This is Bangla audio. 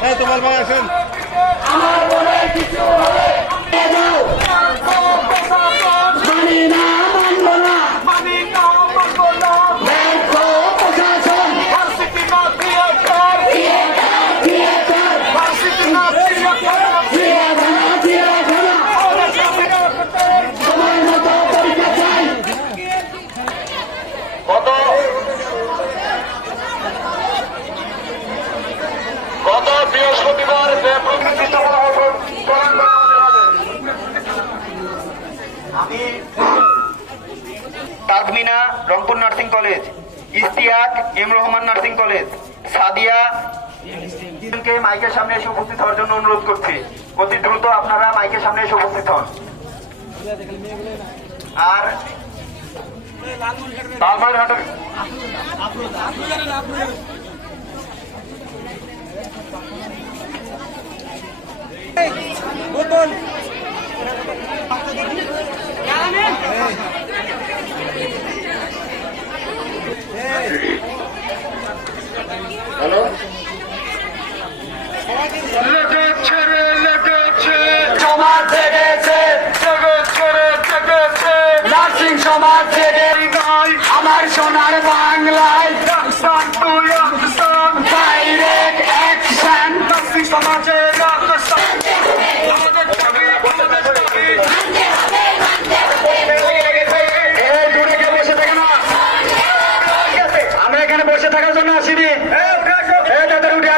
হ্যাঁ তোমার ভাই আসেন। মানি Tajmina Rangpur nursing college Istiaq M Rahman nursing college Sadia মাইকের সামনে এসে উপস্থিত হওয়ার জন্য অনুরোধ করছি। অতি দ্রুত আপনারা মাইকের সামনে এসে উপস্থিত হন। আর হ্যালো সমাজ জেগেছে লেগেছে রে নার্সিং সমাজ জেগে আমার সোনার বাংলায় ডাইরেক্ট অ্যাকশন আমরা এখানে বসে থাকার জন্য আসিনি। উঠে উঠে